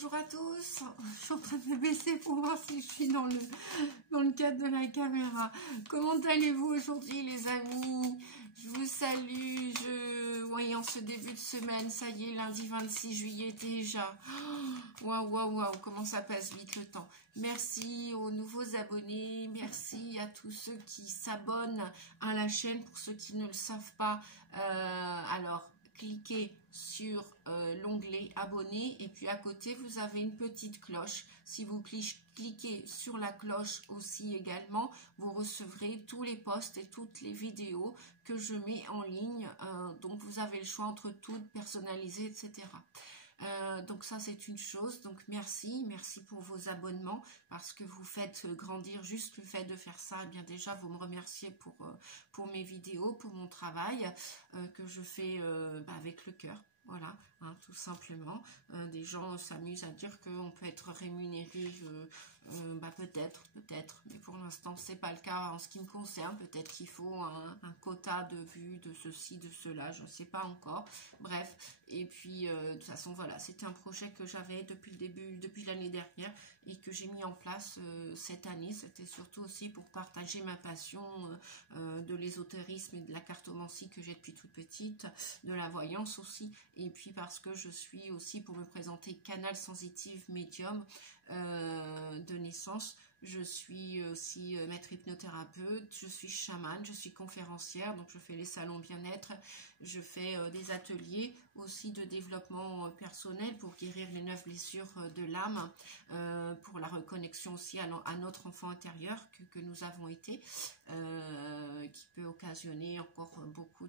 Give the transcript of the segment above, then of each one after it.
Bonjour à tous, je suis en train de me baisser pour voir si je suis dans le cadre de la caméra. Comment allez-vous aujourd'hui les amis? Je vous salue, voyant ce début de semaine, ça y est, lundi 26 juillet déjà. Waouh, waouh, waouh, comment ça passe vite le temps. Merci aux nouveaux abonnés, merci à tous ceux qui s'abonnent à la chaîne, pour ceux qui ne le savent pas. Alors, cliquez sur l'onglet abonner et puis à côté vous avez une petite cloche. Si vous cliquez sur la cloche aussi également, vous recevrez tous les posts et toutes les vidéos que je mets en ligne. Donc vous avez le choix entre toutes, personnalisées, etc. Donc ça c'est une chose, donc merci pour vos abonnements, parce que vous faites grandir juste le fait de faire ça. Eh bien déjà vous me remerciez pour mes vidéos, pour mon travail que je fais avec le cœur. Voilà, hein, tout simplement. Des gens s'amusent à dire qu'on peut être rémunéré, peut-être, mais pour l'instant c'est pas le cas en ce qui me concerne. Peut-être qu'il faut un quota de vues, de ceci, de cela, je ne sais pas encore. Bref, et puis de toute façon voilà, c'était un projet que j'avais depuis le début, depuis l'année dernière, et que j'ai mis en place cette année. C'était surtout aussi pour partager ma passion de l'ésotérisme et de la cartomancie que j'ai depuis toute petite, de la voyance aussi, et puis parce que je suis aussi, pour me présenter, canal sensitive médium de naissance. Je suis aussi maître hypnothérapeute, je suis chamane, je suis conférencière, donc je fais les salons bien-être, je fais des ateliers aussi de développement personnel pour guérir les 9 blessures de l'âme, pour la reconnexion aussi à notre enfant intérieur que nous avons été, qui peut occasionner encore beaucoup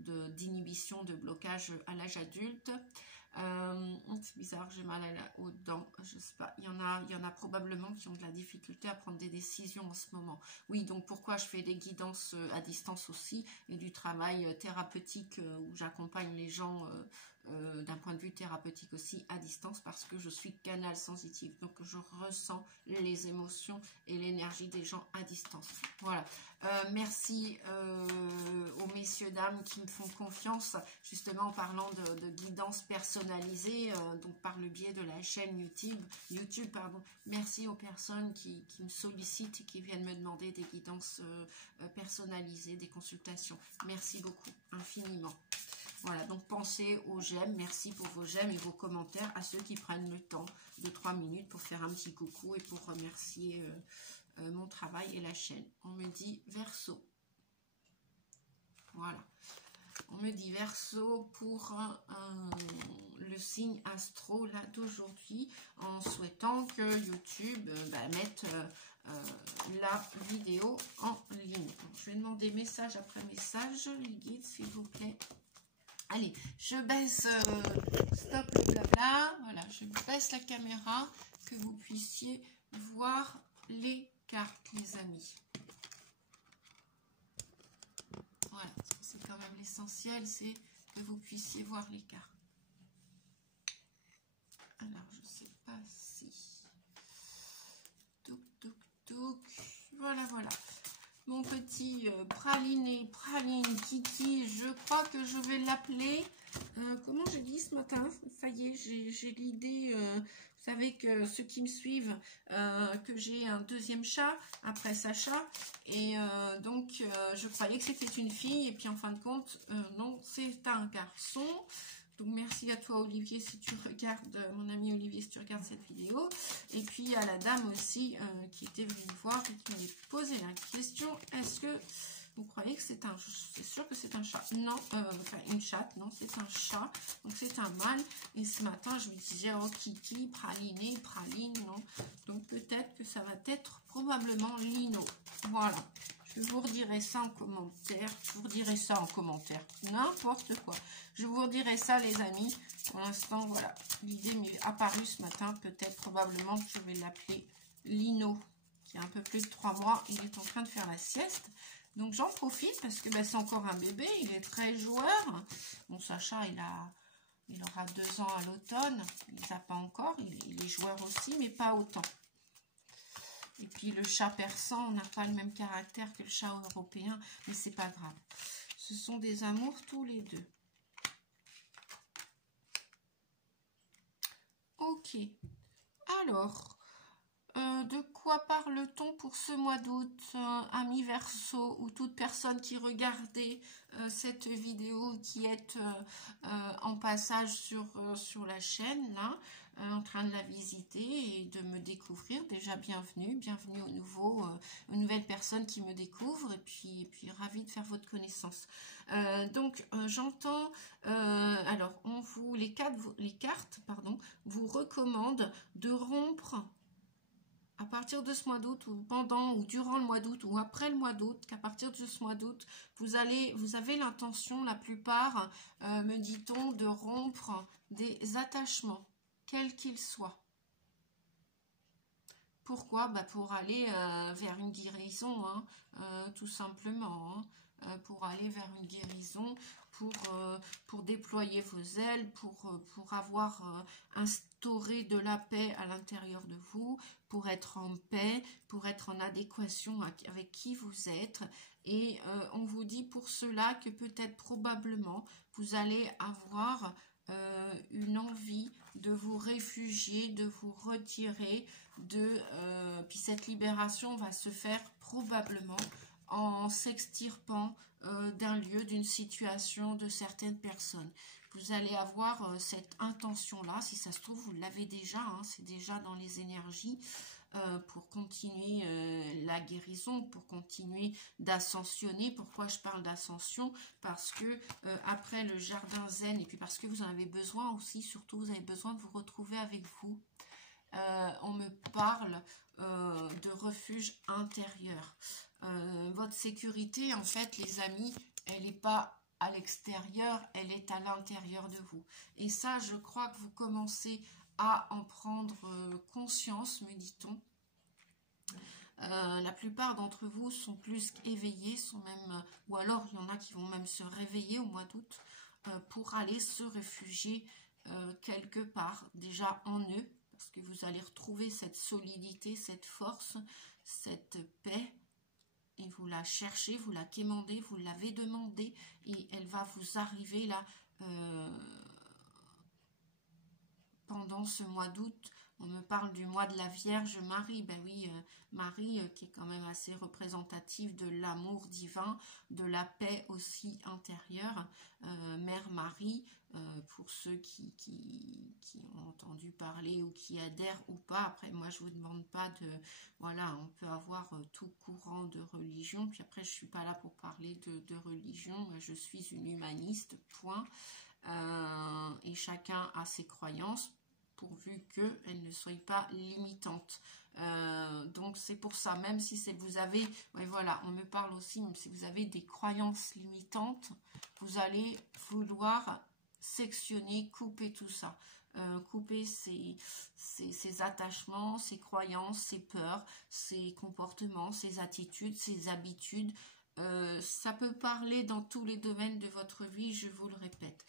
d'inhibition, de blocage à l'âge adulte. C'est bizarre, j'ai mal aux dents, je sais pas, il y en a probablement qui ont de la difficulté à prendre des décisions en ce moment. Oui, donc pourquoi je fais des guidances à distance aussi, et du travail thérapeutique où j'accompagne les gens d'un point de vue thérapeutique aussi à distance, parce que je suis canal sensitive, donc je ressens les émotions et l'énergie des gens à distance. Voilà, merci aux messieurs dames qui me font confiance, justement en parlant de guidance personnalisée, donc par le biais de la chaîne YouTube, pardon. Merci aux personnes qui me sollicitent et qui viennent me demander des guidances personnalisées, des consultations. Merci beaucoup, infiniment. Voilà, donc pensez aux j'aime, merci pour vos j'aime et vos commentaires, à ceux qui prennent le temps de 3 minutes pour faire un petit coucou et pour remercier mon travail et la chaîne. On me dit Verseau. Voilà. On me dit Verseau pour le signe astro là d'aujourd'hui, en souhaitant que YouTube mette la vidéo en ligne. Donc, je vais demander message après message, les guides s'il vous plaît. Allez, je baisse, stop le blabla, voilà, je baisse la caméra, que vous puissiez voir les cartes, les amis. Voilà, c'est quand même l'essentiel, c'est que vous puissiez voir les cartes. Alors, je ne sais pas si... Voilà, voilà. Mon petit praline Kiki, je crois que je vais l'appeler. Comment j'ai dit ce matin? Ça y est, j'ai l'idée. Vous savez que ceux qui me suivent, que j'ai un deuxième chat après Sacha. Et donc, je croyais que c'était une fille. Et puis, en fin de compte, non, c'est un garçon. Donc merci à toi Olivier si tu regardes, mon ami Olivier, si tu regardes cette vidéo. Et puis à la dame aussi qui était venue me voir et qui m'avait posé la question, est-ce que vous croyez que c'est un... C'est sûr que c'est un chat. Non, enfin une chatte, non, c'est un chat. Donc c'est un mâle. Et ce matin je me disais, oh Kiki, praliné, praline, non. Donc peut-être que ça va être probablement Lino. Voilà. Je vous redirai ça en commentaire. Je vous redirai ça en commentaire. N'importe quoi. Je vous redirai ça, les amis. Pour l'instant, voilà. L'idée m'est apparue ce matin. Peut-être, probablement, que je vais l'appeler Lino, qui a un peu plus de 3 mois. Il est en train de faire la sieste. Donc, j'en profite parce que c'est encore un bébé. Il est très joueur. Bon, Sacha, il aura 2 ans à l'automne. Il ne sait pas encore. Il est joueur aussi, mais pas autant. Et puis le chat persan, on n'a pas le même caractère que le chat européen, mais c'est pas grave. Ce sont des amours tous les deux. Ok. Alors, de quoi parle-t-on pour ce mois d'août, amis Verseau, ou toute personne qui regardait cette vidéo, qui est en passage sur la chaîne, là, en train de la visiter et de me découvrir. Déjà, bienvenue aux nouvelles personnes qui me découvrent, et puis ravie de faire votre connaissance. Donc, j'entends, alors, les cartes, pardon, vous recommandent de rompre à partir de ce mois d'août, ou pendant ou durant le mois d'août, ou après le mois d'août, qu'à partir de ce mois d'août, vous avez l'intention, la plupart, me dit-on, de rompre des attachements, quels qu'ils soient. Pourquoi? Pour aller vers une guérison, hein, tout simplement, hein, pour aller vers une guérison, pour déployer vos ailes, pour avoir instauré de la paix à l'intérieur de vous, pour être en paix, pour être en adéquation avec qui vous êtes. Et on vous dit pour cela que peut-être probablement vous allez avoir une envie de vous réfugier, de vous retirer, puis cette libération va se faire probablement en s'extirpant d'un lieu, d'une situation, de certaines personnes. Vous allez avoir cette intention-là, si ça se trouve, vous l'avez déjà, hein, c'est déjà dans les énergies, pour continuer la guérison, pour continuer d'ascensionner. Pourquoi je parle d'ascension? Parce que après le jardin zen, et puis parce que vous en avez besoin aussi, surtout vous avez besoin de vous retrouver avec vous. On me parle de refuge intérieur. Votre sécurité, en fait, les amis, elle n'est pas à l'extérieur, elle est à l'intérieur de vous. Et ça, je crois que vous commencez à en prendre conscience, me dit-on. La plupart d'entre vous sont plus éveillés, ou alors il y en a qui vont même se réveiller au mois d'août pour aller se réfugier quelque part, déjà en eux, parce que vous allez retrouver cette solidité, cette force, cette paix, et vous la cherchez, vous la quémandez, vous l'avez demandée, et elle va vous arriver là pendant ce mois d'août. On me parle du mois de la Vierge Marie. Ben oui, Marie qui est quand même assez représentative de l'amour divin, de la paix aussi intérieure. Mère Marie, pour ceux qui ont entendu parler ou qui adhèrent ou pas. Après, moi, je vous demande pas de... Voilà, on peut avoir tout courant de religion. Puis après, je suis pas là pour parler de religion. Je suis une humaniste, point. Et chacun a ses croyances, pourvu qu'elles ne soient pas limitantes. Donc c'est pour ça, même si vous avez, ouais, voilà, on me parle aussi, même si vous avez des croyances limitantes, vous allez vouloir sectionner, couper tout ça. Couper ces attachements, ces croyances, ces peurs, ces comportements, ces attitudes, ces habitudes. Ça peut parler dans tous les domaines de votre vie, je vous le répète.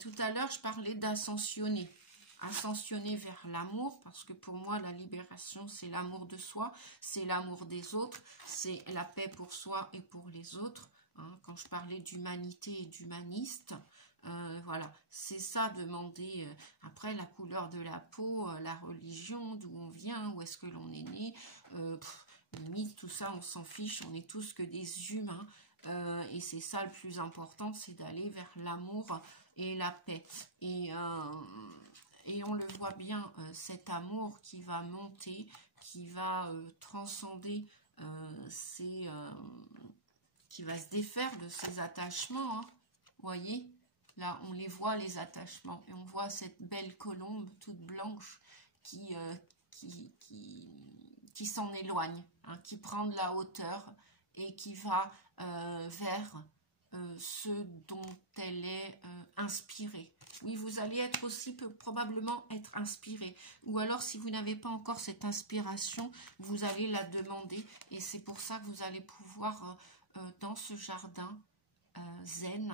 Tout à l'heure, je parlais d'ascensionner. Ascensionner vers l'amour, parce que pour moi, la libération, c'est l'amour de soi, c'est l'amour des autres, c'est la paix pour soi et pour les autres. Hein, quand je parlais d'humanité et d'humaniste, voilà, c'est ça, demander après la couleur de la peau, la religion, d'où on vient, où est-ce que l'on est né, limite, tout ça, on s'en fiche, on est tous que des humains. Et c'est ça le plus important, c'est d'aller vers l'amour et la paix. Et on le voit bien, cet amour qui va monter, qui va transcender, qui va se défaire de ses attachements. Hein. Vous voyez, là, on les voit, les attachements. Et on voit cette belle colombe toute blanche qui s'en éloigne, hein, qui prend de la hauteur et qui va vers ce dont elle est inspirée. Oui, vous allez être aussi probablement être inspiré. Ou alors, si vous n'avez pas encore cette inspiration, vous allez la demander. Et c'est pour ça que vous allez pouvoir, dans ce jardin zen,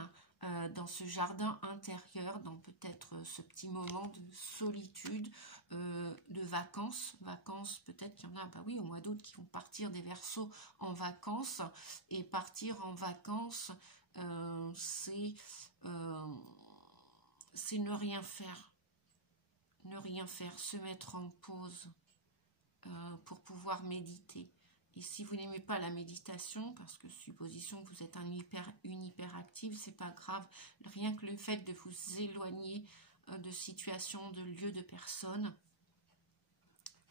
dans ce jardin intérieur, dans peut-être ce petit moment de solitude, de vacances. Vacances, peut-être qu'il y en a, bah oui, au mois d'août, qui vont partir des Verseaux en vacances. Et partir en vacances, c'est ne rien faire. ne rien faire, se mettre en pause pour pouvoir méditer. Et si vous n'aimez pas la méditation, parce que supposition que vous êtes une hyperactive, c'est pas grave. Rien que le fait de vous éloigner de situations, de lieux, de personnes,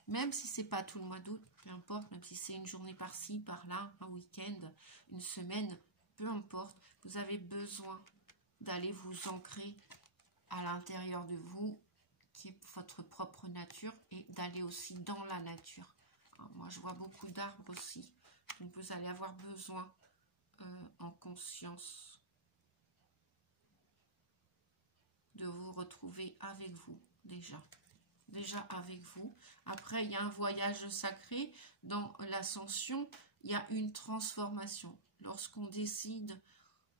même si c'est pas tout le mois d'août, peu importe, même si c'est une journée par-ci, par-là, un week-end, une semaine, peu importe, vous avez besoin d'aller vous ancrer à l'intérieur de vous, qui est votre propre nature, et d'aller aussi dans la nature. Alors, moi, je vois beaucoup d'arbres aussi, donc vous allez avoir besoin en conscience de vous retrouver avec vous, déjà avec vous. Après, il y a un voyage sacré. Dans l'ascension, il y a une transformation. Lorsqu'on décide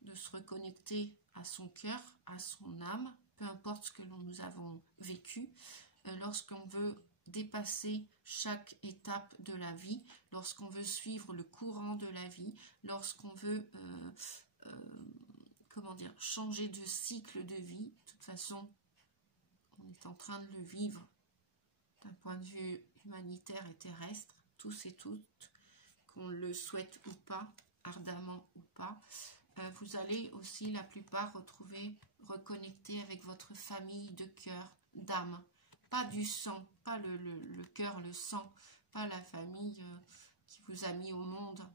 de se reconnecter à son cœur, à son âme, peu importe ce que nous avons vécu, lorsqu'on veut dépasser chaque étape de la vie, lorsqu'on veut suivre le courant de la vie, lorsqu'on veut comment dire, changer de cycle de vie. De toute façon, on est en train de le vivre d'un point de vue humanitaire et terrestre, tous et toutes, qu'on le souhaite ou pas, ardemment ou pas. Vous allez aussi la plupart reconnecter avec votre famille de cœur, d'âme, pas du sang, pas le cœur, le sang, pas la famille qui vous a mis au monde,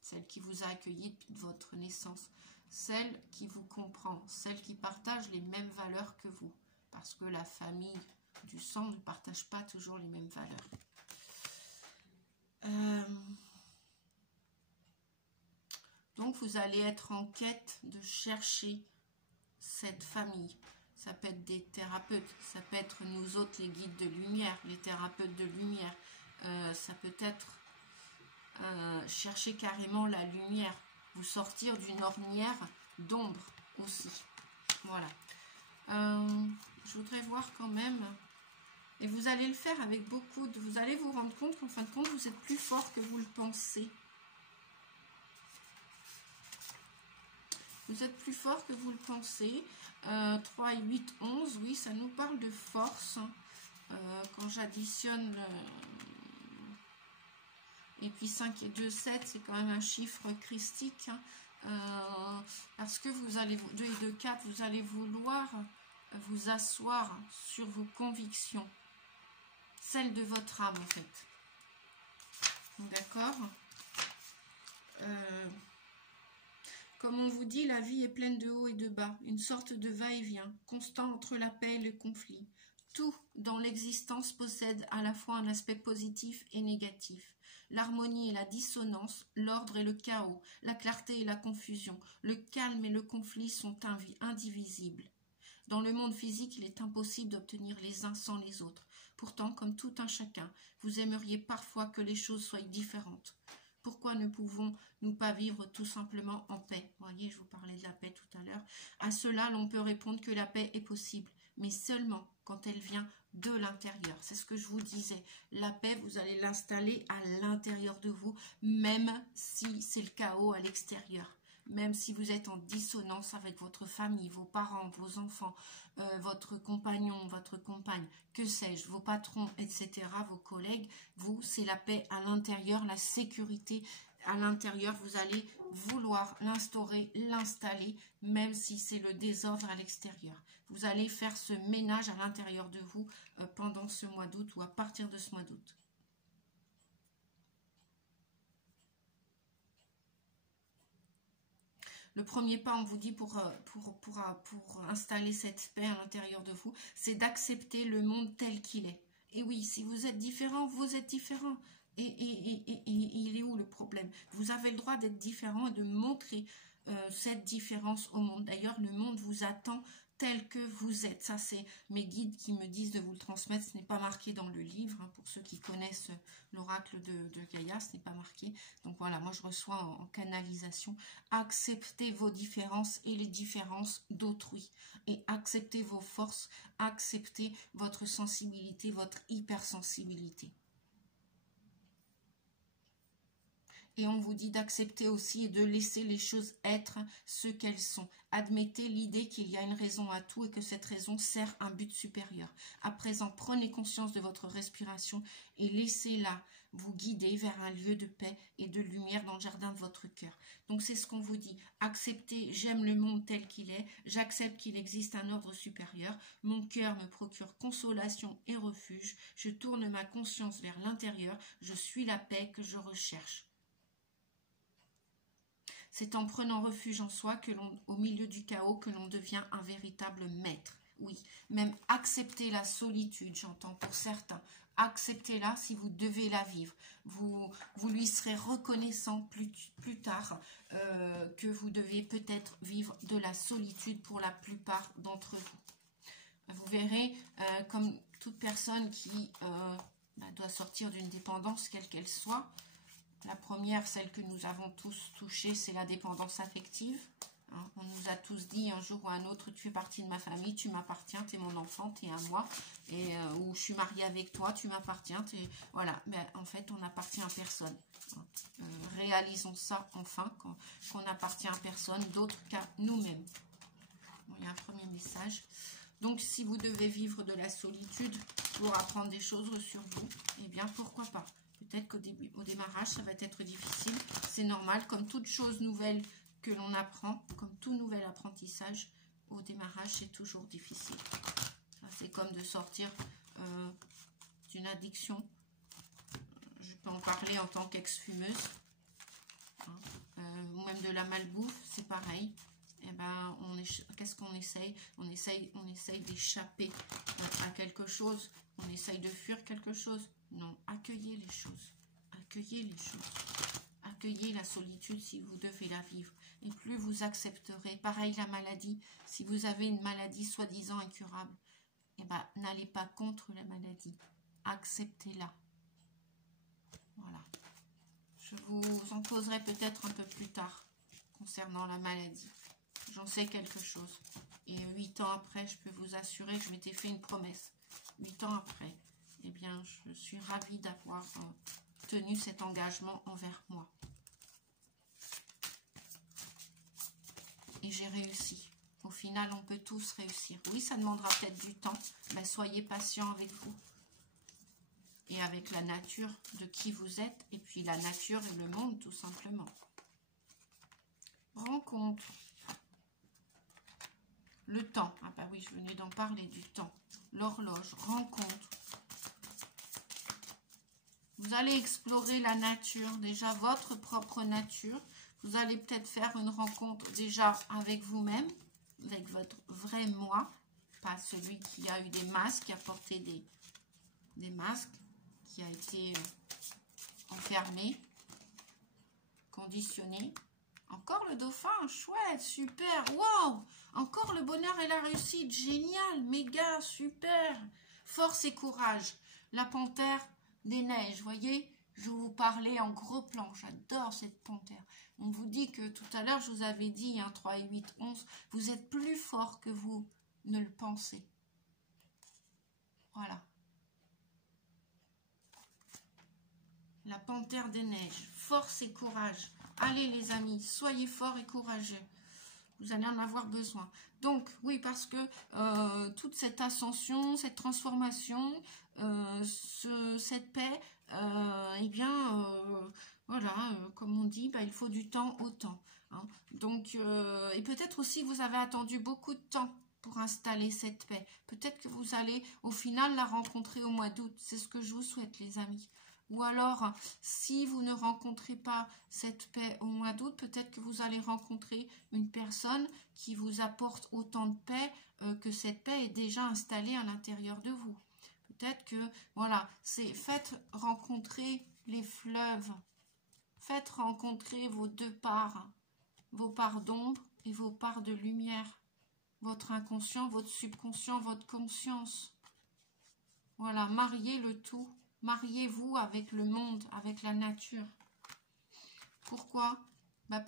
celle qui vous a accueilli depuis votre naissance, celle qui vous comprend, celle qui partage les mêmes valeurs que vous, parce que la famille du sang ne partage pas toujours les mêmes valeurs. Donc vous allez être en quête de chercher cette famille. Ça peut être des thérapeutes, ça peut être nous autres les guides de lumière, les thérapeutes de lumière. Ça peut être chercher carrément la lumière, vous sortir d'une ornière d'ombre aussi. Voilà. Je voudrais voir quand même, et vous allez le faire avec beaucoup de... Vous allez vous rendre compte qu'en fin de compte, vous êtes plus fort que vous le pensez. Vous êtes plus fort que vous le pensez. 3 et 8, 11, oui, ça nous parle de force. Quand j'additionne... Et puis 5 et 2, 7, c'est quand même un chiffre christique. Parce que vous allez... 2 et 2, 4, vous allez vouloir vous asseoir sur vos convictions. Celles de votre âme, en fait. D'accord ? Comme on vous dit, la vie est pleine de hauts et de bas, une sorte de va-et-vient, constant entre la paix et le conflit. Tout dans l'existence possède à la fois un aspect positif et négatif. L'harmonie et la dissonance, l'ordre et le chaos, la clarté et la confusion, le calme et le conflit sont indivisibles. Dans le monde physique, il est impossible d'obtenir les uns sans les autres. Pourtant, comme tout un chacun, vous aimeriez parfois que les choses soient différentes. Pourquoi ne pouvons-nous pas vivre tout simplement en paix? Vous voyez, je vous parlais de la paix tout à l'heure. À cela, l'on peut répondre que la paix est possible, mais seulement quand elle vient de l'intérieur. C'est ce que je vous disais. La paix, vous allez l'installer à l'intérieur de vous, même si c'est le chaos à l'extérieur. Même si vous êtes en dissonance avec votre famille, vos parents, vos enfants, votre compagnon, votre compagne, que sais-je, vos patrons, etc., vos collègues, vous, c'est la paix à l'intérieur, la sécurité à l'intérieur. Vous allez vouloir l'instaurer, l'installer, même si c'est le désordre à l'extérieur. Vous allez faire ce ménage à l'intérieur de vous pendant ce mois d'août ou à partir de ce mois d'août. Le premier pas, on vous dit, pour installer cette paix à l'intérieur de vous, c'est d'accepter le monde tel qu'il est. Et oui, si vous êtes différent, vous êtes différent. Et il est où le problème? Vous avez le droit d'être différent et de montrer cette différence au monde. D'ailleurs, le monde vous attend tel que vous êtes. Ça, c'est mes guides qui me disent de vous le transmettre. Ce n'est pas marqué dans le livre. Hein, pour ceux qui connaissent l'oracle de Gaïa, ce n'est pas marqué. Donc voilà, moi je reçois en canalisation. Acceptez vos différences et les différences d'autrui. Et acceptez vos forces, acceptez votre sensibilité, votre hypersensibilité. Et on vous dit d'accepter aussi et de laisser les choses être ce qu'elles sont. Admettez l'idée qu'il y a une raison à tout et que cette raison sert un but supérieur. À présent, prenez conscience de votre respiration et laissez-la vous guider vers un lieu de paix et de lumière dans le jardin de votre cœur. Donc c'est ce qu'on vous dit. Acceptez, j'aime le monde tel qu'il est, j'accepte qu'il existe un ordre supérieur, mon cœur me procure consolation et refuge, je tourne ma conscience vers l'intérieur, je suis la paix que je recherche. C'est en prenant refuge en soi, au milieu du chaos, que l'on devient un véritable maître. Oui, même accepter la solitude, j'entends pour certains. Acceptez-la si vous devez la vivre. Vous lui serez reconnaissant plus tard que vous devez peut-être vivre de la solitude pour la plupart d'entre vous. Vous verrez, comme toute personne qui doit sortir d'une dépendance, quelle qu'elle soit, la première, celle que nous avons tous touchée, c'est la dépendance affective. Hein, on nous a tous dit un jour ou un autre, tu fais partie de ma famille, tu m'appartiens, tu es mon enfant, tu es à moi. Et, ou je suis mariée avec toi, tu m'appartiens. Voilà, ben, en fait, on n'appartient à personne. Réalisons ça enfin, qu'on n'appartient à personne d'autre qu'à nous-mêmes. Bon, il y a un premier message. Donc, si vous devez vivre de la solitude pour apprendre des choses sur vous, eh bien, pourquoi pas? Peut-être qu'au démarrage, ça va être difficile. C'est normal, comme toute chose nouvelle que l'on apprend, comme tout nouvel apprentissage, au démarrage, c'est toujours difficile. C'est comme de sortir d'une addiction. Je peux en parler en tant qu'ex-fumeuse. Ou même de la malbouffe, c'est pareil. Eh ben, qu'est-ce qu'on essaye? On essaye d'échapper à quelque chose. On essaye de fuir quelque chose. Non, accueillez les choses. Accueillez les choses. Accueillez la solitude si vous devez la vivre. Et plus vous accepterez, pareil la maladie, si vous avez une maladie soi-disant incurable, eh ben, n'allez pas contre la maladie. Acceptez-la. Voilà. Je vous en poserai peut-être un peu plus tard concernant la maladie. J'en sais quelque chose. Et 8 ans après, je peux vous assurer que je m'étais fait une promesse. 8 ans après, eh bien, je suis ravie d'avoir tenu cet engagement envers moi. Et j'ai réussi. Au final, on peut tous réussir. Oui, ça demandera peut-être du temps, mais soyez patient avec vous. Et avec la nature de qui vous êtes, et puis la nature et le monde, tout simplement. Rencontre. Le temps. Ah bah oui, je venais d'en parler du temps. L'horloge. Rencontre. Vous allez explorer la nature, déjà votre propre nature. Vous allez peut-être faire une rencontre déjà avec vous-même, avec votre vrai moi, pas celui qui a eu des masques, qui a porté des masques, qui a été enfermé, conditionné. Encore le dauphin, chouette, super, wow! Encore le bonheur et la réussite, génial, méga, super! Force et courage, la panthère des neiges, voyez? Je vous parlais en gros plan, j'adore cette panthère. On vous dit que tout à l'heure, je vous avais dit, 3 et 8, 11, vous êtes plus fort que vous ne le pensez. Voilà. La panthère des neiges, force et courage. Allez les amis, soyez forts et courageux. Vous allez en avoir besoin. Donc, oui, parce que toute cette ascension, cette transformation, cette paix, eh bien, voilà, comme on dit, il faut du temps au temps. Hein. Donc, et peut-être aussi vous avez attendu beaucoup de temps pour installer cette paix. Peut-être que vous allez au final la rencontrer au mois d'août. C'est ce que je vous souhaite, les amis. Ou alors, si vous ne rencontrez pas cette paix au mois d'août, peut-être que vous allez rencontrer une personne qui vous apporte autant de paix que cette paix est déjà installée à l'intérieur de vous. Peut-être que, voilà, faites rencontrer les fleuves, faites rencontrer vos deux parts, vos parts d'ombre et vos parts de lumière, votre inconscient, votre subconscient, votre conscience. Voilà, mariez le tout. Mariez-vous avec le monde, avec la nature. Pourquoi?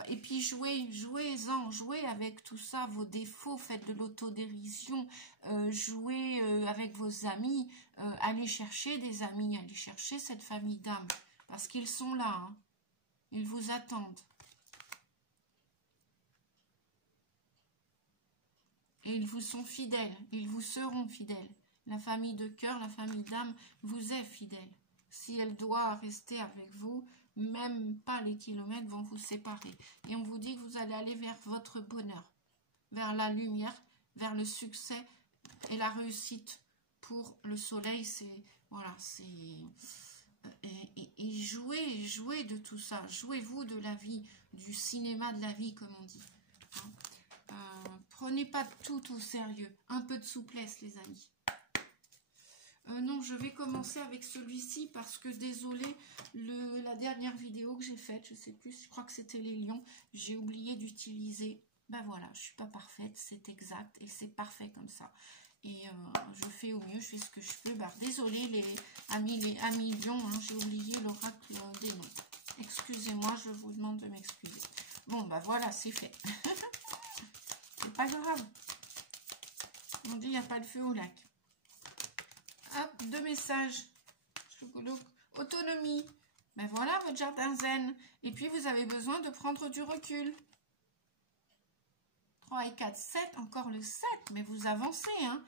Et puis jouez-en, jouez avec tout ça, vos défauts, faites de l'autodérision, jouez avec vos amis, allez chercher des amis, allez chercher cette famille d'âmes, parce qu'ils sont là. Hein. Ils vous attendent. Et ils vous sont fidèles. Ils vous seront fidèles. La famille de cœur, la famille d'âme vous est fidèle. Si elle doit rester avec vous, même pas les kilomètres vont vous séparer. Et on vous dit que vous allez aller vers votre bonheur, vers la lumière, vers le succès et la réussite pour le soleil. C'est voilà, c'est et jouez de tout ça. Jouez-vous de la vie, du cinéma de la vie, comme on dit. Prenez pas tout au sérieux. Un peu de souplesse, les amis. Non, je vais commencer avec celui-ci parce que, désolé, la dernière vidéo que j'ai faite, je sais plus, je crois que c'était les lions, j'ai oublié d'utiliser. Ben voilà, je suis pas parfaite, c'est exact et c'est parfait comme ça. Et je fais au mieux, je fais ce que je peux. Ben, désolé les amis lions, hein, j'ai oublié l'oracle des noms. Excusez-moi, je vous demande de m'excuser. Bon, ben voilà, c'est fait. C'est pas grave. On dit, il n'y a pas de feu au lac. Hop, 2 messages. Autonomie. Ben voilà votre jardin zen. Et puis vous avez besoin de prendre du recul. 3 et 4, 7. Encore le 7. Mais vous avancez. Hein.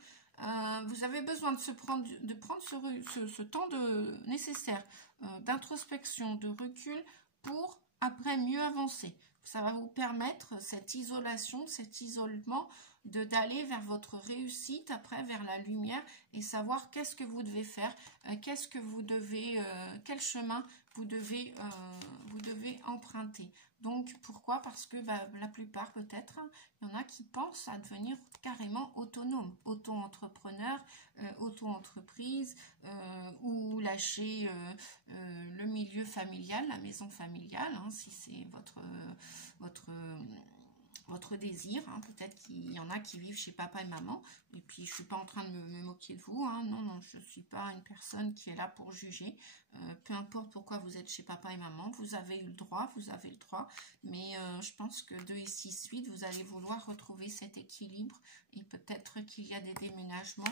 Vous avez besoin de prendre ce temps nécessaire d'introspection, de recul pour après mieux avancer. Ça va vous permettre cette isolation, cet isolement, d'aller vers votre réussite, après vers la lumière et savoir qu'est-ce que vous devez faire, qu'est-ce que vous devez, quel chemin vous devez emprunter. Donc pourquoi? Parce que la plupart peut-être, il y en a qui pensent à devenir carrément autonome, auto-entrepreneur, auto-entreprise ou lâcher le milieu familial, la maison familiale, hein, si c'est votre désir, hein. Peut-être qu'il y en a qui vivent chez papa et maman, et puis je suis pas en train de me moquer de vous, hein. Non, je suis pas une personne qui est là pour juger, peu importe pourquoi vous êtes chez papa et maman, vous avez eu le droit, mais je pense que 2 et 6, 8, vous allez vouloir retrouver cet équilibre, et peut-être qu'il y a des déménagements,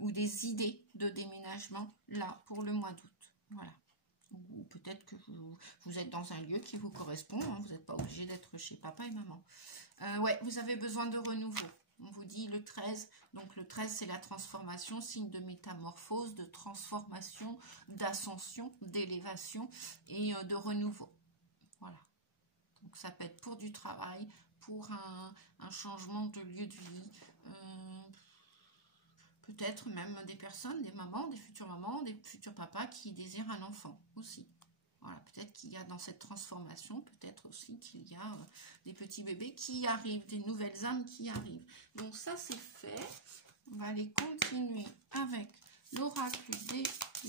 ou des idées de déménagement, là, pour le mois d'août, voilà. Ou peut-être que vous êtes dans un lieu qui vous correspond, hein, vous n'êtes pas obligé d'être chez papa et maman. Ouais, vous avez besoin de renouveau. On vous dit le 13, donc le 13 c'est la transformation, signe de métamorphose, de transformation, d'ascension, d'élévation et de renouveau. Voilà. Donc ça peut être pour du travail, pour un changement de lieu de vie, peut-être même des personnes, des mamans, des futurs papas qui désirent un enfant aussi. Voilà, peut-être qu'il y a dans cette transformation, peut-être aussi qu'il y a des petits bébés qui arrivent, des nouvelles âmes qui arrivent. Donc ça c'est fait. On va aller continuer avec l'oracle des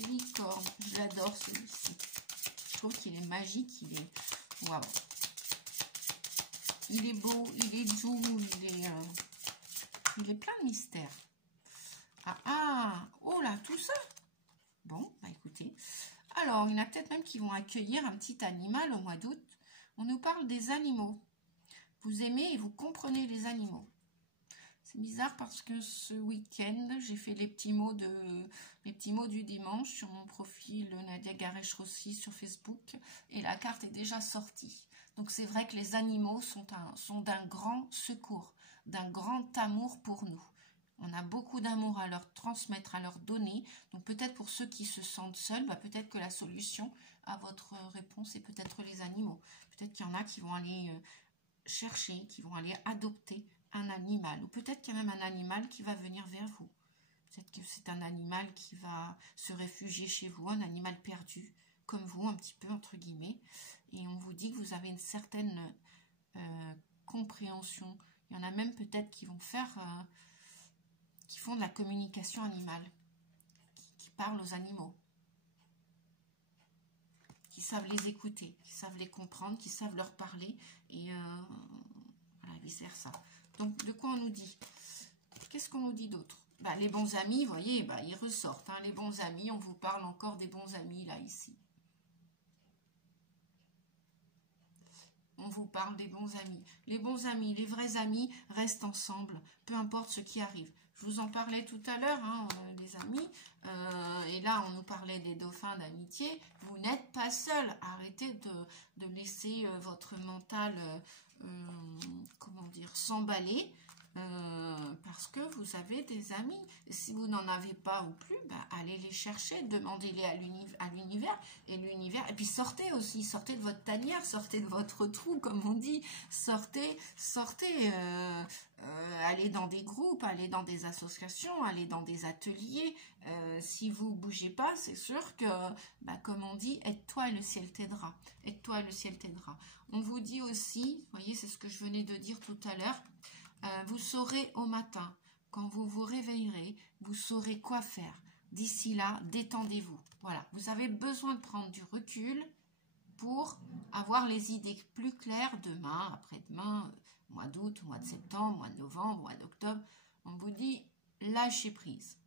licornes. Je l'adore celui-ci. Je trouve qu'il est magique, il est... Waouh. Il est beau, il est doux, il est plein de mystères. Oh là, tout ça. Bon, bah écoutez. Alors, il y en a peut-être même qui vont accueillir un petit animal au mois d'août. On nous parle des animaux. Vous aimez et vous comprenez les animaux. C'est bizarre parce que ce week-end, j'ai fait les petits mots du dimanche sur mon profil Nadia Garesh-Rossi sur Facebook et la carte est déjà sortie. Donc c'est vrai que les animaux sont d'un grand secours, d'un grand amour pour nous. On a beaucoup d'amour à leur transmettre, à leur donner. Donc peut-être pour ceux qui se sentent seuls, peut-être que la solution à votre réponse est peut-être les animaux. Peut-être qu'il y en a qui vont aller chercher, qui vont aller adopter un animal. Ou peut-être qu'il y a même un animal qui va venir vers vous. Peut-être que c'est un animal qui va se réfugier chez vous, un animal perdu, comme vous, un petit peu, entre guillemets. Et on vous dit que vous avez une certaine compréhension. Il y en a même peut-être qui vont faire... qui font de la communication animale, qui parlent aux animaux, qui savent les écouter, qui savent les comprendre, qui savent leur parler, et voilà, vice-versa. Donc, de quoi on nous dit? Qu'est-ce qu'on nous dit d'autre? Les bons amis, vous voyez, ils ressortent. Hein, les bons amis, on vous parle encore des bons amis, là, ici. On vous parle des bons amis. Les bons amis, les vrais amis restent ensemble, peu importe ce qui arrive. Je vous en parlais tout à l'heure, hein, les amis. Et là, on nous parlait des dauphins d'amitié. Vous n'êtes pas seul. Arrêtez de laisser votre mental, comment dire, s'emballer. Parce que vous avez des amis. Si vous n'en avez pas ou plus, bah, allez les chercher, demandez-les à l'univers. Et puis sortez aussi, sortez de votre tanière, sortez de votre trou, comme on dit. Sortez, allez dans des groupes, allez dans des associations, allez dans des ateliers. Si vous ne bougez pas, c'est sûr que, bah, comme on dit, aide-toi et le ciel t'aidera. Aide-toi et le ciel t'aidera. On vous dit aussi, vous voyez, c'est ce que je venais de dire tout à l'heure, vous saurez au matin, quand vous vous réveillerez, vous saurez quoi faire. D'ici là, détendez-vous. Voilà, vous avez besoin de prendre du recul pour avoir les idées plus claires demain, après-demain, mois d'août, mois de septembre, mois de novembre, mois d'octobre. On vous dit, lâchez prise.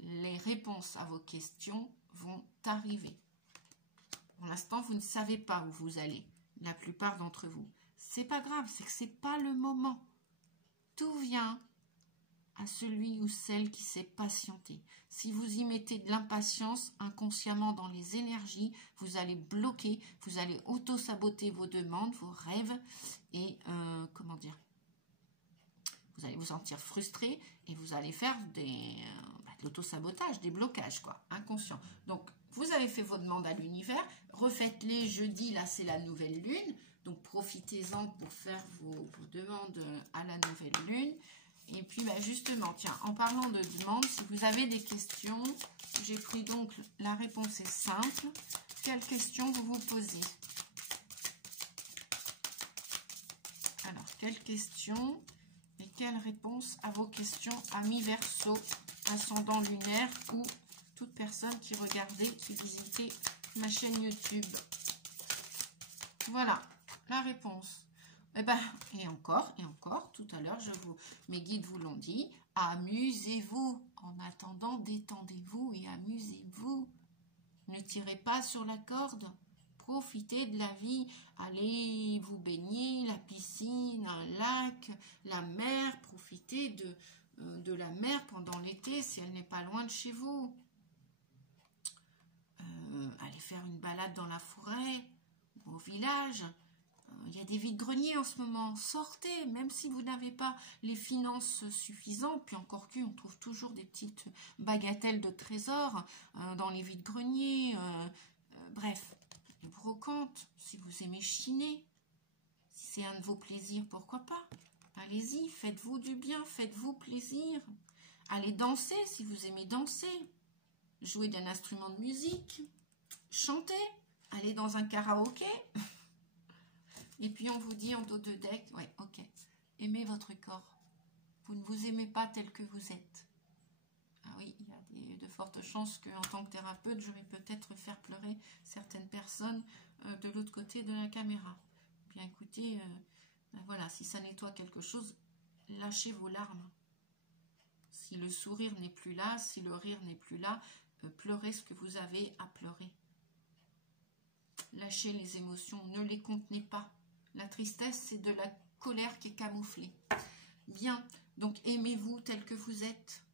Les réponses à vos questions vont arriver. Pour l'instant, vous ne savez pas où vous allez, la plupart d'entre vous. C'est pas grave, c'est que c'est pas le moment. Tout vient à celui ou celle qui s'est patienté. Si vous y mettez de l'impatience inconsciemment dans les énergies, vous allez bloquer, vous allez auto-saboter vos demandes, vos rêves et comment dire, vous allez vous sentir frustré et vous allez faire de l'auto-sabotage, des blocages quoi, inconscients. Donc vous avez fait vos demandes à l'univers, refaites-les jeudi, là c'est la nouvelle lune. Donc, profitez-en pour faire vos demandes à la nouvelle lune. Et puis, bah, justement, tiens, en parlant de demandes, si vous avez des questions, j'ai pris donc, la réponse est simple. Quelles questions vous vous posez? Alors, quelles questions et quelles réponses à vos questions, amis Verseau, ascendant lunaire ou toute personne qui regardait, qui visitait ma chaîne YouTube? Voilà. La réponse. Et encore, tout à l'heure, mes guides vous l'ont dit, amusez-vous. En attendant, détendez-vous et amusez-vous. Ne tirez pas sur la corde. Profitez de la vie. Allez vous baigner, la piscine, un lac, la mer. Profitez de la mer pendant l'été si elle n'est pas loin de chez vous. Allez faire une balade dans la forêt ou au village. Il y a des vides-greniers en ce moment, sortez, même si vous n'avez pas les finances suffisantes, puis encore on trouve toujours des petites bagatelles de trésors dans les vides-greniers, bref, les brocantes, si vous aimez chiner, si c'est un de vos plaisirs, pourquoi pas, allez-y, faites-vous du bien, faites-vous plaisir, allez danser si vous aimez danser, jouer d'un instrument de musique, chanter, allez dans un karaoké. Et puis on vous dit en dos de deck, ouais, ok, aimez votre corps. Vous ne vous aimez pas tel que vous êtes. Ah oui, il y a de fortes chances qu'en tant que thérapeute, je vais peut-être faire pleurer certaines personnes de l'autre côté de la caméra. Bien écoutez, voilà, si ça nettoie quelque chose, lâchez vos larmes. Si le sourire n'est plus là, si le rire n'est plus là, pleurez ce que vous avez à pleurer. Lâchez les émotions, ne les contenez pas. La tristesse, c'est de la colère qui est camouflée. Bien, donc aimez-vous tel que vous êtes.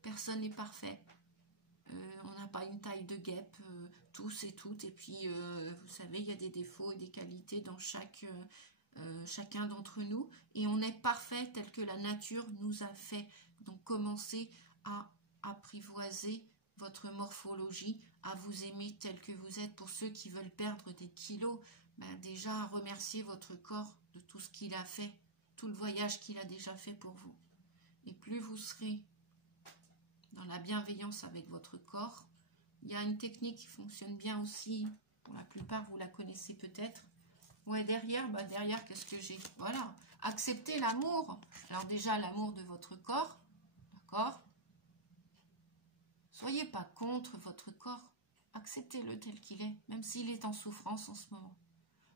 Personne n'est parfait. On n'a pas une taille de guêpe, tous et toutes. Et puis, vous savez, il y a des défauts et des qualités dans chacun d'entre nous. Et on est parfait tel que la nature nous a fait. Donc, commencez à apprivoiser votre morphologie, à vous aimer tel que vous êtes. Pour ceux qui veulent perdre des kilos, ben déjà remerciez votre corps de tout ce qu'il a fait, tout le voyage qu'il a déjà fait pour vous. Et plus vous serez dans la bienveillance avec votre corps, il y a une technique qui fonctionne bien aussi, pour la plupart vous la connaissez peut-être. Ouais, derrière, qu'est-ce que j'ai? Voilà, acceptez l'amour. Alors déjà, l'amour de votre corps, d'accord? Soyez pas contre votre corps, acceptez-le tel qu'il est, même s'il est en souffrance en ce moment.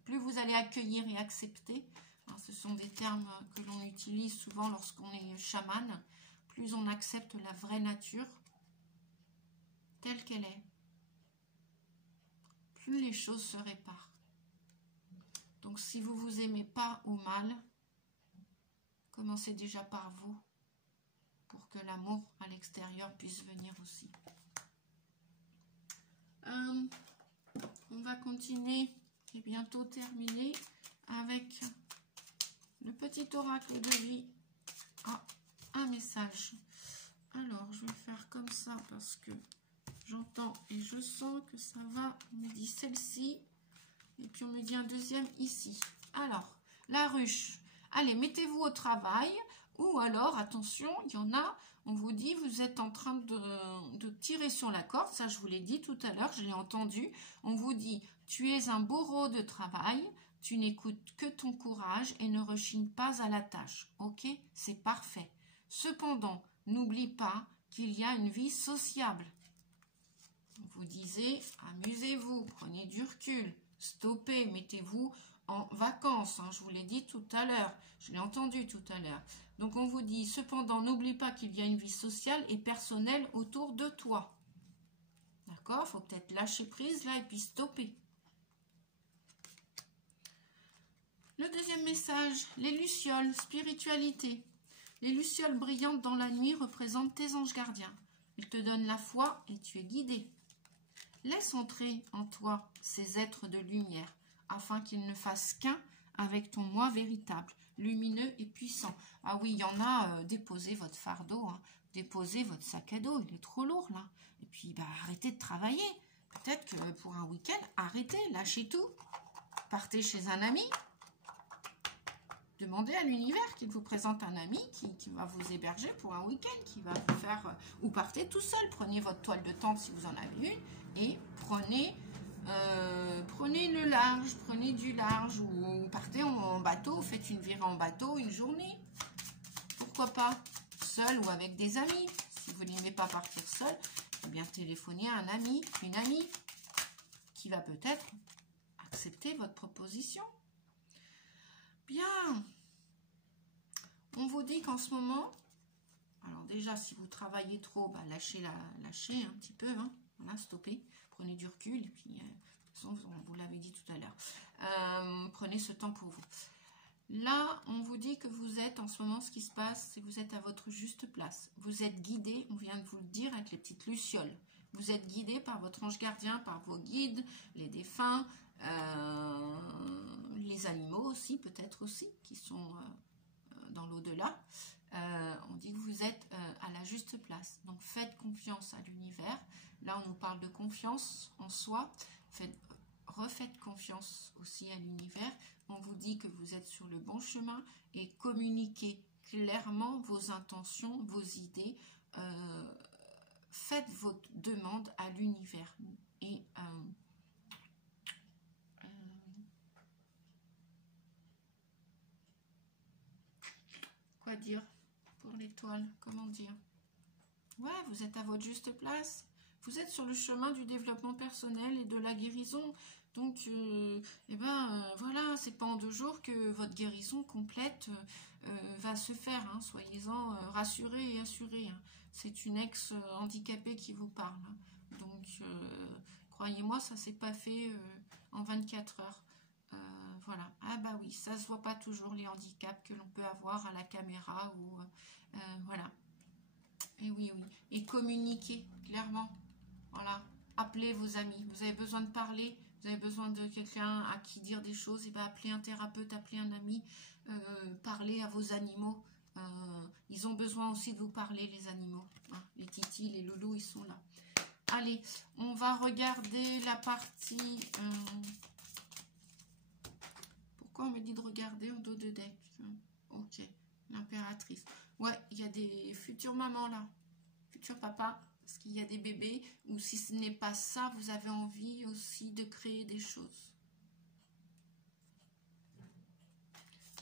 Plus vous allez accueillir et accepter, hein, ce sont des termes que l'on utilise souvent lorsqu'on est chaman, plus on accepte la vraie nature telle qu'elle est, plus les choses se réparent. Donc si vous vous aimez pas ou mal, commencez déjà par vous. pour que l'amour à l'extérieur puisse venir aussi. On va continuer et bientôt terminer avec le petit oracle de vie. Ah, un message. Alors, je vais faire comme ça parce que j'entends et je sens que ça va. On me dit celle-ci. Et puis, on me dit un deuxième ici. Alors, la ruche. Allez, mettez-vous au travail. Ou alors, attention, il y en a, on vous dit, vous êtes en train de tirer sur la corde. Ça, je vous l'ai dit tout à l'heure, je l'ai entendu. On vous dit, tu es un bourreau de travail. Tu n'écoutes que ton courage et ne rechigne pas à la tâche. Ok, c'est parfait. Cependant, n'oublie pas qu'il y a une vie sociable. Vous disiez, amusez-vous, prenez du recul, stoppez, mettez-vous en vacances. Hein, je vous l'ai dit tout à l'heure, je l'ai entendu tout à l'heure. Donc on vous dit, cependant, n'oublie pas qu'il y a une vie sociale et personnelle autour de toi. D'accord? Il faut peut-être lâcher prise là et puis stopper. Le deuxième message, les lucioles, spiritualité. Les lucioles brillantes dans la nuit représentent tes anges gardiens. Ils te donnent la foi et tu es guidé. Laisse entrer en toi ces êtres de lumière, afin qu'ils ne fassent qu'un avec ton moi véritable, lumineux et puissant. Ah oui, il y en a, déposez votre fardeau, hein, déposez votre sac à dos, il est trop lourd là. Et puis, arrêtez de travailler. Peut-être que pour un week-end, arrêtez, lâchez tout. Partez chez un ami. Demandez à l'univers qu'il vous présente un ami qui va vous héberger pour un week-end, qui va vous faire... ou partez tout seul, prenez votre toile de tente si vous en avez une, et prenez le large, prenez du large, ou partez en bateau, faites une virée en bateau une journée. Pourquoi pas? Seul ou avec des amis. Si vous n'aimez pas partir seul, eh bien téléphonez à un ami, une amie, qui va peut-être accepter votre proposition. Bien, on vous dit qu'en ce moment, alors déjà si vous travaillez trop, lâchez un petit peu, hein, voilà, stoppez, prenez du recul, et puis de toute façon, vous l'avez dit tout à l'heure, prenez ce temps pour vous. Là, on vous dit que vous êtes, en ce moment, ce qui se passe, c'est que vous êtes à votre juste place. Vous êtes guidé, on vient de vous le dire avec les petites lucioles. Vous êtes guidé par votre ange gardien, par vos guides, les défunts, les animaux aussi, peut-être aussi, qui sont dans l'au-delà. On dit que vous êtes à la juste place. Donc, faites confiance à l'univers. Là, on nous parle de confiance en soi. Refaites confiance aussi à l'univers. On vous dit que vous êtes sur le bon chemin et communiquez clairement vos intentions, vos idées. Faites votre demande à l'univers. Et quoi dire pour l'étoile? Comment dire? Ouais, vous êtes à votre juste place. Vous êtes sur le chemin du développement personnel et de la guérison. Donc, voilà, c'est pas en 2 jours que votre guérison complète va se faire. Hein. Soyez-en rassurés et assurés. Hein. C'est une ex-handicapée qui vous parle. Hein. Donc, croyez-moi, ça s'est pas fait en 24 heures. Voilà. Ah bah oui, ça se voit pas toujours les handicaps que l'on peut avoir à la caméra ou voilà. Et oui, oui. Et communiquer clairement. Voilà. Appelez vos amis. Vous avez besoin de parler. Vous avez besoin de quelqu'un à qui dire des choses. Et bien, appelez un thérapeute, appelez un ami. Parlez à vos animaux. Ils ont besoin aussi de vous parler, les animaux. Hein. Les titis, les loulous, ils sont là. Allez, on va regarder la partie... Pourquoi on me dit de regarder en dos de deck? Ok, l'impératrice. Ouais, il y a des futures mamans là. Futurs papas. Parce qu'il y a des bébés, ou si ce n'est pas ça, vous avez envie aussi de créer des choses.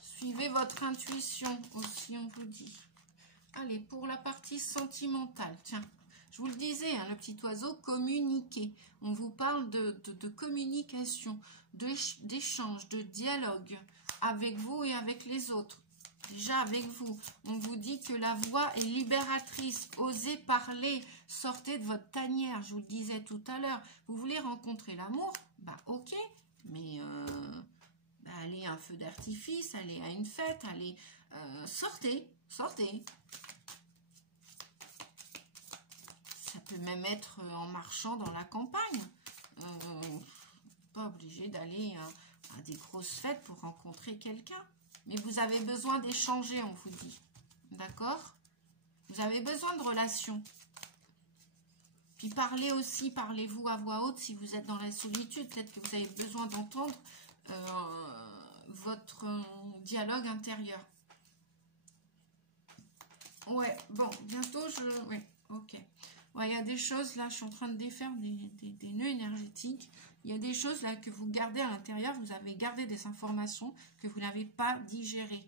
Suivez votre intuition aussi, on vous dit. Allez, pour la partie sentimentale, tiens, je vous le disais, hein, le petit oiseau, communiquer. On vous parle de communication, d'échange, de dialogue avec vous et avec les autres. Déjà avec vous, on vous dit que la voix est libératrice. Osez parler, sortez de votre tanière. Je vous le disais tout à l'heure. Vous voulez rencontrer l'amour? Bah ok, mais allez à un feu d'artifice, allez à une fête, allez sortez, sortez. peut même être en marchant dans la campagne. Pas obligé d'aller à des grosses fêtes pour rencontrer quelqu'un. Mais vous avez besoin d'échanger, on vous dit. D'accord? Vous avez besoin de relations. Puis parlez aussi, parlez-vous à voix haute si vous êtes dans la solitude. Peut-être que vous avez besoin d'entendre votre dialogue intérieur. Ouais, bon, bientôt Oui, ok. Ouais, il y a des choses, là, je suis en train de défaire des nœuds énergétiques. Il y a des choses, là, que vous gardez à l'intérieur. Vous avez gardé des informations que vous n'avez pas digérées.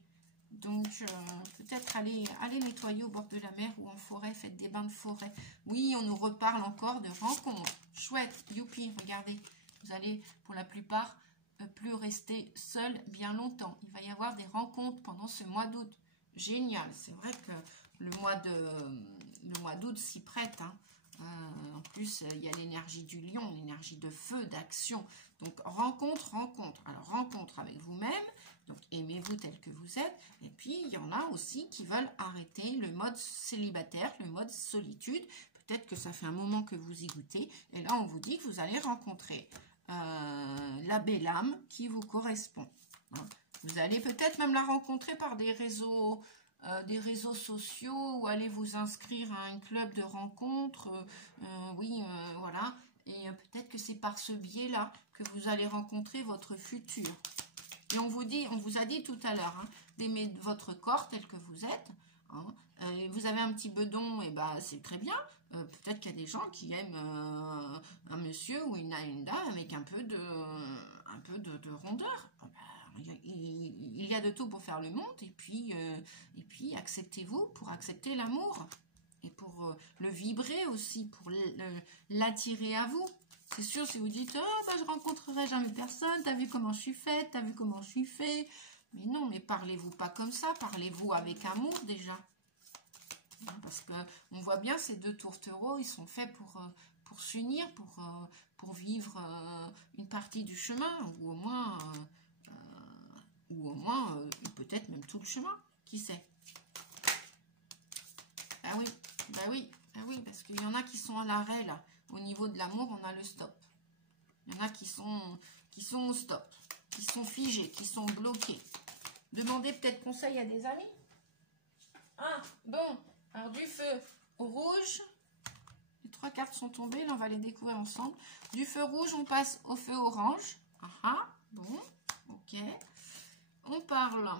Donc, peut-être aller nettoyer au bord de la mer ou en forêt, faites des bains de forêt. Oui, on nous reparle encore de rencontres. Chouette, youpi, regardez. Vous allez, pour la plupart, plus rester seul bien longtemps. Il va y avoir des rencontres pendant ce mois d'août. Génial, c'est vrai que le mois d'août s'y prête. Hein. En plus, il y a l'énergie du lion, l'énergie de feu, d'action. Donc, rencontre. Alors, rencontre avec vous-même. Donc, aimez-vous tel que vous êtes. Et puis, il y en a aussi qui veulent arrêter le mode célibataire, le mode solitude. Peut-être que ça fait un moment que vous y goûtez. Et là, on vous dit que vous allez rencontrer la belle âme qui vous correspond. Hein. Vous allez peut-être même la rencontrer par des réseaux sociaux ou aller vous inscrire à un club de rencontres. Voilà. Et peut-être que c'est par ce biais-là que vous allez rencontrer votre futur. Et on vous a dit tout à l'heure, hein, d'aimer votre corps tel que vous êtes. Hein. Vous avez un petit bedon, et ben c'est très bien. Peut-être qu'il y a des gens qui aiment un monsieur ou une dame avec un peu de rondeur. Il y a de tout pour faire le monde. Et puis acceptez-vous pour accepter l'amour. Et pour le vibrer aussi, pour l'attirer à vous. C'est sûr, si vous dites « Oh, bah, je rencontrerai jamais personne, t'as vu comment je suis faite, t'as vu comment je suis fait ?» Mais non, mais parlez-vous pas comme ça, parlez-vous avec amour déjà. Parce qu'on voit bien ces deux tourtereaux, ils sont faits pour s'unir, pour vivre une partie du chemin, ou au moins peut-être même tout le chemin, qui sait. Ah oui, parce qu'il y en a qui sont à l'arrêt là. Au niveau de l'amour, on a le stop. Il y en a qui sont au stop, qui sont figés, qui sont bloqués. Demandez peut-être conseil à des amis. Ah, bon, alors du feu au rouge. Les 3 cartes sont tombées, là on va les découvrir ensemble. Du feu rouge, on passe au feu orange. Ah, bon, ok. On parle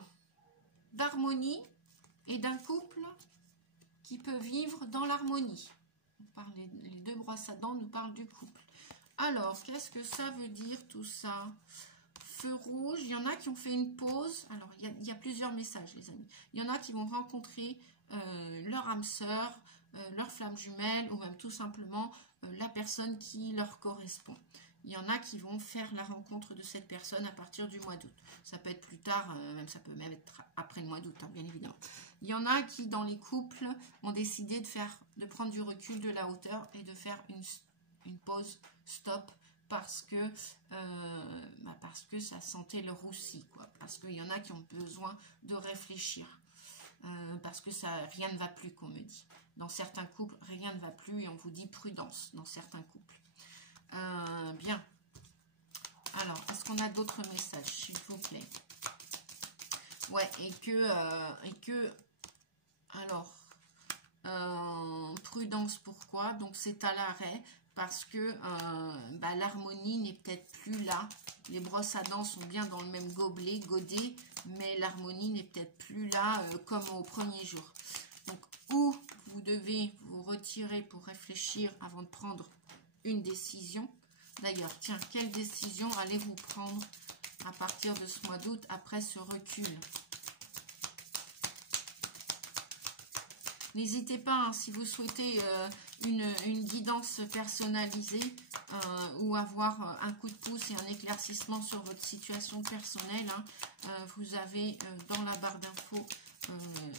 d'harmonie et d'un couple qui peut vivre dans l'harmonie. Les 2 brosses à dents nous parlent du couple. Alors, qu'est-ce que ça veut dire tout ça? Feu rouge, il y en a qui ont fait une pause. Alors, il y a plusieurs messages, les amis. Il y en a qui vont rencontrer leur âme sœur, leur flamme jumelle, ou même tout simplement la personne qui leur correspond. Il y en a qui vont faire la rencontre de cette personne à partir du mois d'août. Ça peut être plus tard, ça peut même être après le mois d'août, hein, bien évidemment. Il y en a qui, dans les couples, ont décidé de prendre du recul, de la hauteur et de faire une pause, stop, parce que ça sentait le roussi, quoi. Parce qu'il y en a qui ont besoin de réfléchir. Parce que rien ne va plus, qu'on me dit. Dans certains couples, rien ne va plus et on vous dit prudence dans certains couples. Bien. Alors, est-ce qu'on a d'autres messages, s'il vous plaît? Ouais, alors, prudence, pourquoi? Donc, c'est à l'arrêt, parce que l'harmonie n'est peut-être plus là. Les brosses à dents sont bien dans le même godet, mais l'harmonie n'est peut-être plus là comme au premier jour. Donc, ou vous devez vous retirer pour réfléchir avant de prendre une décision. D'ailleurs, tiens, quelle décision allez-vous prendre à partir de ce mois d'août après ce recul? N'hésitez pas, hein, si vous souhaitez une guidance personnalisée ou avoir un coup de pouce et un éclaircissement sur votre situation personnelle, hein, vous avez dans la barre d'infos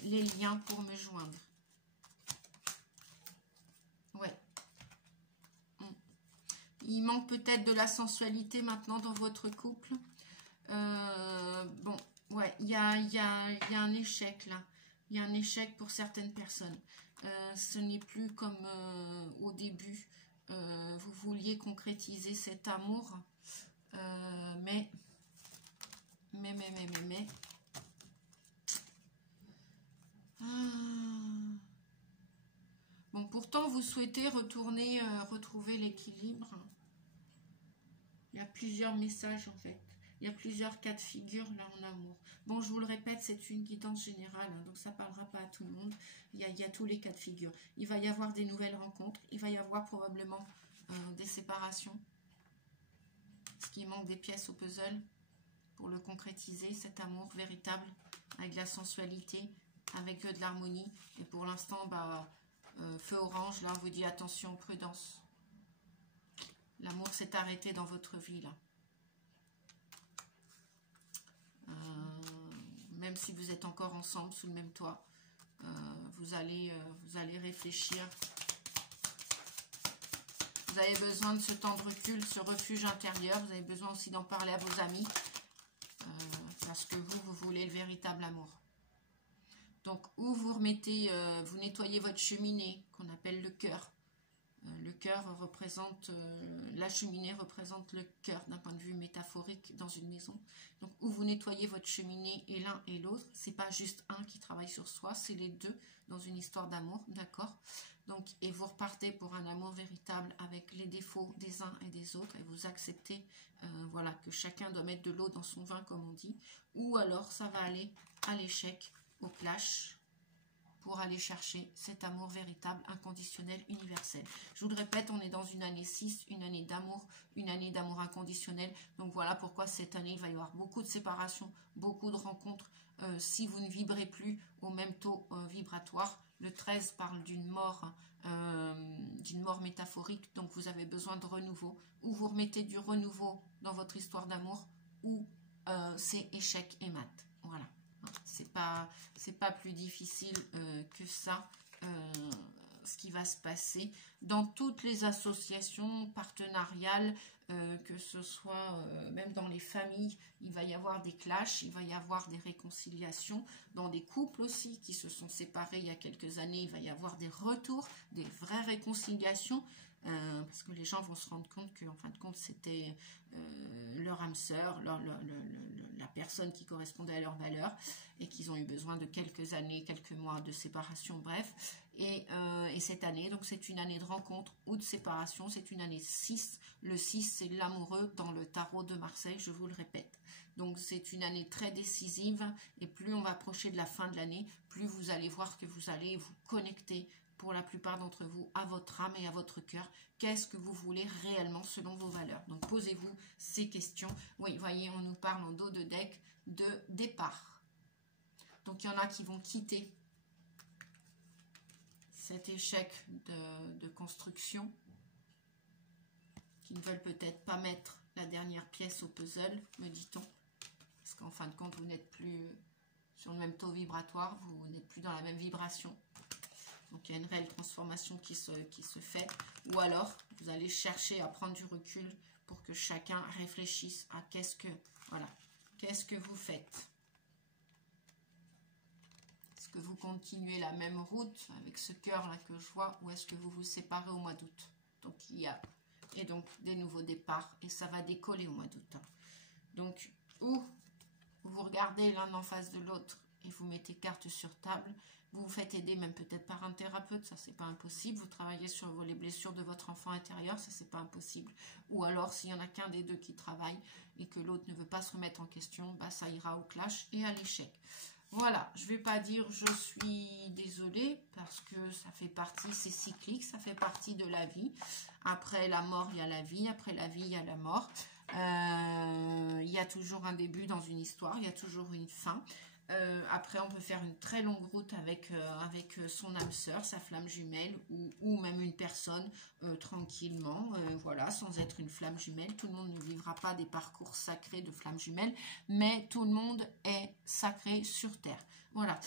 les liens pour me joindre. Ouais. Il manque peut-être de la sensualité maintenant dans votre couple. Bon, ouais, il y a un échec là. Il y a un échec pour certaines personnes. Ce n'est plus comme au début. Vous vouliez concrétiser cet amour. Mais. Bon, pourtant, vous souhaitez retourner, retrouver l'équilibre. Il y a plusieurs messages, en fait. Il y a plusieurs cas de figure, là, en amour. Bon, je vous le répète, c'est une guidance générale, hein, donc ça ne parlera pas à tout le monde. Il y a tous les cas de figure. Il va y avoir des nouvelles rencontres. Il va y avoir probablement des séparations. Parce qu'il manque des pièces au puzzle pour le concrétiser, cet amour véritable, avec de la sensualité, avec de l'harmonie. Et pour l'instant, bah, feu orange, là, on vous dit attention, prudence. L'amour s'est arrêté dans votre vie, là. Même si vous êtes encore ensemble sous le même toit, vous allez réfléchir. Vous avez besoin de ce temps de recul, ce refuge intérieur. Vous avez besoin aussi d'en parler à vos amis. Parce que vous voulez le véritable amour. Donc, où vous remettez, vous nettoyez votre cheminée, qu'on appelle le cœur. Le cœur représente, la cheminée représente le cœur d'un point de vue métaphorique dans une maison. Donc, où vous nettoyez votre cheminée et l'un et l'autre, c'est pas juste un qui travaille sur soi, c'est les deux dans une histoire d'amour, d'accord? Donc, et vous repartez pour un amour véritable avec les défauts des uns et des autres et vous acceptez, voilà, que chacun doit mettre de l'eau dans son vin, comme on dit. Ou alors, ça va aller à l'échec, au clash, pour aller chercher cet amour véritable, inconditionnel, universel. Je vous le répète, on est dans une année 6, une année d'amour inconditionnel. Donc voilà pourquoi cette année, il va y avoir beaucoup de séparations, beaucoup de rencontres. Si vous ne vibrez plus au même taux vibratoire, le 13 parle d'une mort métaphorique, donc vous avez besoin de renouveau. Ou vous remettez du renouveau dans votre histoire d'amour, ou c'est échec et mat. Voilà. C'est pas plus difficile que ça, ce qui va se passer dans toutes les associations partenariales, que ce soit même dans les familles. Il va y avoir des clashs, il va y avoir des réconciliations. Dans des couples aussi qui se sont séparés il y a quelques années, il va y avoir des retours, des vraies réconciliations. Parce que les gens vont se rendre compte qu'en fin de compte, c'était leur âme sœur, la personne qui correspondait à leurs valeurs, et qu'ils ont eu besoin de quelques années, quelques mois de séparation, bref. Et cette année, donc c'est une année de rencontre ou de séparation, c'est une année 6. Le 6, c'est l'amoureux dans le tarot de Marseille, je vous le répète. Donc c'est une année très décisive, et plus on va approcher de la fin de l'année, plus vous allez voir que vous allez vous connecter, pour la plupart d'entre vous, à votre âme et à votre cœur. Qu'est-ce que vous voulez réellement selon vos valeurs? Donc posez-vous ces questions. Oui, voyez, on nous parle en dos de deck de départ. Donc il y en a qui vont quitter cet échec de construction, qui ne veulent peut-être pas mettre la dernière pièce au puzzle, me dit-on. Parce qu'en fin de compte, vous n'êtes plus sur le même taux vibratoire, vous n'êtes plus dans la même vibration. Donc il y a une réelle transformation qui se fait. Ou alors, vous allez chercher à prendre du recul pour que chacun réfléchisse à qu'est-ce que vous faites. Est-ce que vous continuez la même route avec ce cœur-là que je vois, ou est-ce que vous vous séparez au mois d'août? Donc il y a donc des nouveaux départs, et ça va décoller au mois d'août. Donc, ou vous regardez l'un en face de l'autre et vous mettez carte sur table, vous vous faites aider même peut-être par un thérapeute, ça c'est pas impossible, vous travaillez sur les blessures de votre enfant intérieur, ça c'est pas impossible, ou alors s'il y en a qu'un des deux qui travaille et que l'autre ne veut pas se remettre en question, bah ça ira au clash et à l'échec. Voilà, je vais pas dire je suis désolée, parce que ça fait partie, c'est cyclique, ça fait partie de la vie. Après la mort, il y a la vie, après la vie, il y a la mort. Il y a toujours un début dans une histoire, il y a toujours une fin. Après, on peut faire une très longue route avec son âme sœur, sa flamme jumelle, ou même une personne tranquillement, voilà, sans être une flamme jumelle. Tout le monde ne vivra pas des parcours sacrés de flamme jumelle, mais tout le monde est sacré sur Terre. Voilà.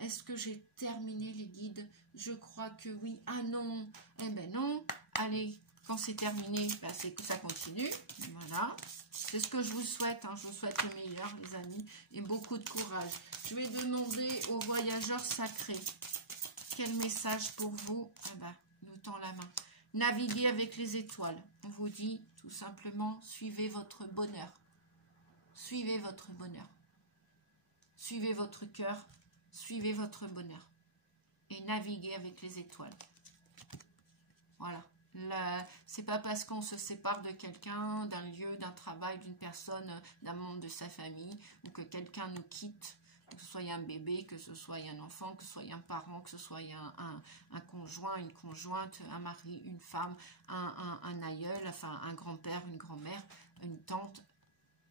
Est-ce que j'ai terminé les guides? Je crois que oui. Ah non, eh ben non. Allez, Quand c'est terminé, ben, c'est que ça continue. Voilà. C'est ce que je vous souhaite. Hein. Je vous souhaite le meilleur, les amis. Et beaucoup de courage. Je vais demander aux voyageurs sacrés. Quel message pour vous? Ah ben, nous tend la main. Naviguez avec les étoiles. On vous dit tout simplement, suivez votre bonheur. Suivez votre bonheur. Suivez votre cœur. Suivez votre bonheur. Et naviguez avec les étoiles. Voilà. C'est pas parce qu'on se sépare de quelqu'un, d'un lieu, d'un travail, d'une personne, d'un membre de sa famille, ou que quelqu'un nous quitte, que ce soit un bébé, que ce soit un enfant, que ce soit un parent, que ce soit un conjoint, une conjointe, un mari, une femme, un aïeul, enfin un grand-père, une grand-mère, une tante.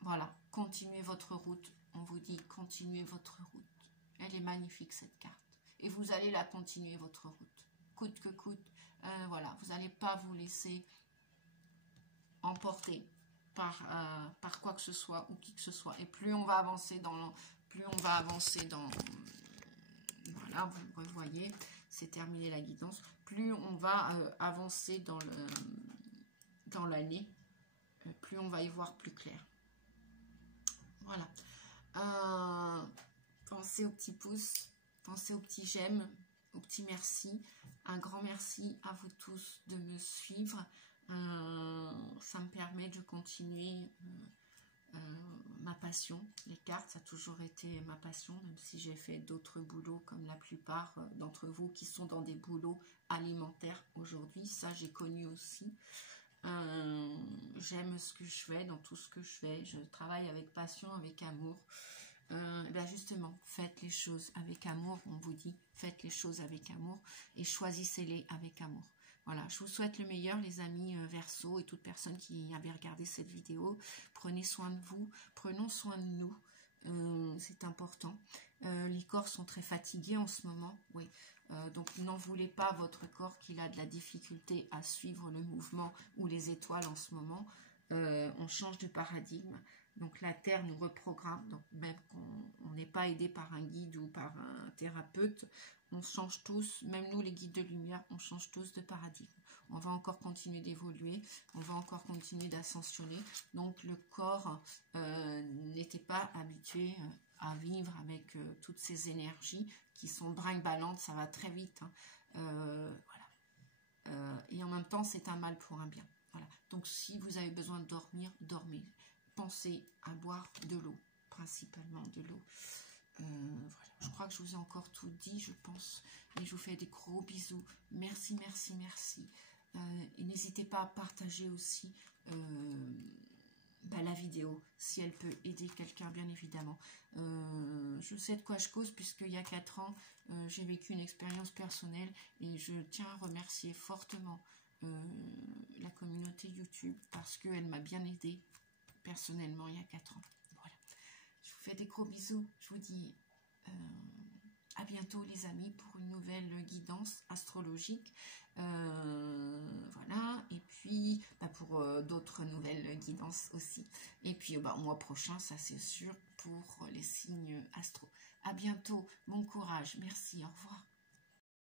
Voilà, continuez votre route. On vous dit, continuez votre route. Elle est magnifique, cette carte. Et vous allez la continuer, votre route. Coûte que coûte. Voilà, vous n'allez pas vous laisser emporter par quoi que ce soit ou qui que ce soit. Et plus on va avancer dans... Voilà, vous le voyez, c'est terminé la guidance. Plus on va avancer dans l'année, plus on va y voir plus clair. Voilà. Pensez au petit pouce, pensez au petit j'aime, au petit merci. Un grand merci à vous tous de me suivre. Ça me permet de continuer ma passion. Les cartes, ça a toujours été ma passion, même si j'ai fait d'autres boulots comme la plupart d'entre vous qui sont dans des boulots alimentaires aujourd'hui. Ça, j'ai connu aussi. J'aime ce que je fais, dans tout ce que je fais. Je travaille avec passion, avec amour. Ben justement, faites les choses avec amour, on vous dit, faites les choses avec amour et choisissez-les avec amour. Voilà, je vous souhaite le meilleur, les amis Verseau et toute personne qui avait regardé cette vidéo. Prenez soin de vous, prenons soin de nous, c'est important. Les corps sont très fatigués en ce moment, oui. Donc n'en voulez pas à votre corps qu'il a de la difficulté à suivre le mouvement ou les étoiles en ce moment. On change de paradigme. Donc la Terre nous reprogramme, donc même qu'on n'est pas aidé par un guide ou par un thérapeute, on change tous, même nous les guides de lumière, on change tous de paradigme. On va encore continuer d'évoluer, on va encore continuer d'ascensionner. Donc le corps n'était pas habitué à vivre avec toutes ces énergies qui sont brinque-ballantes, ça va très vite. Hein. Voilà. Et en même temps, c'est un mal pour un bien. Voilà. Donc si vous avez besoin de dormir, dormez. Pensez à boire de l'eau, principalement de l'eau. Voilà. Je crois que je vous ai encore tout dit, je pense. Et je vous fais des gros bisous. Merci, merci, merci. Et n'hésitez pas à partager aussi la vidéo, si elle peut aider quelqu'un, bien évidemment. Je sais de quoi je cause, puisqu'il y a 4 ans, j'ai vécu une expérience personnelle. Et je tiens à remercier fortement la communauté YouTube, parce qu'elle m'a bien aidée personnellement il y a 4 ans. Voilà. Je vous fais des gros bisous. Je vous dis à bientôt les amis pour une nouvelle guidance astrologique. Voilà. Et puis pour d'autres nouvelles guidances aussi. Et puis au mois prochain, ça c'est sûr, pour les signes astro. À bientôt. Bon courage. Merci. Au revoir.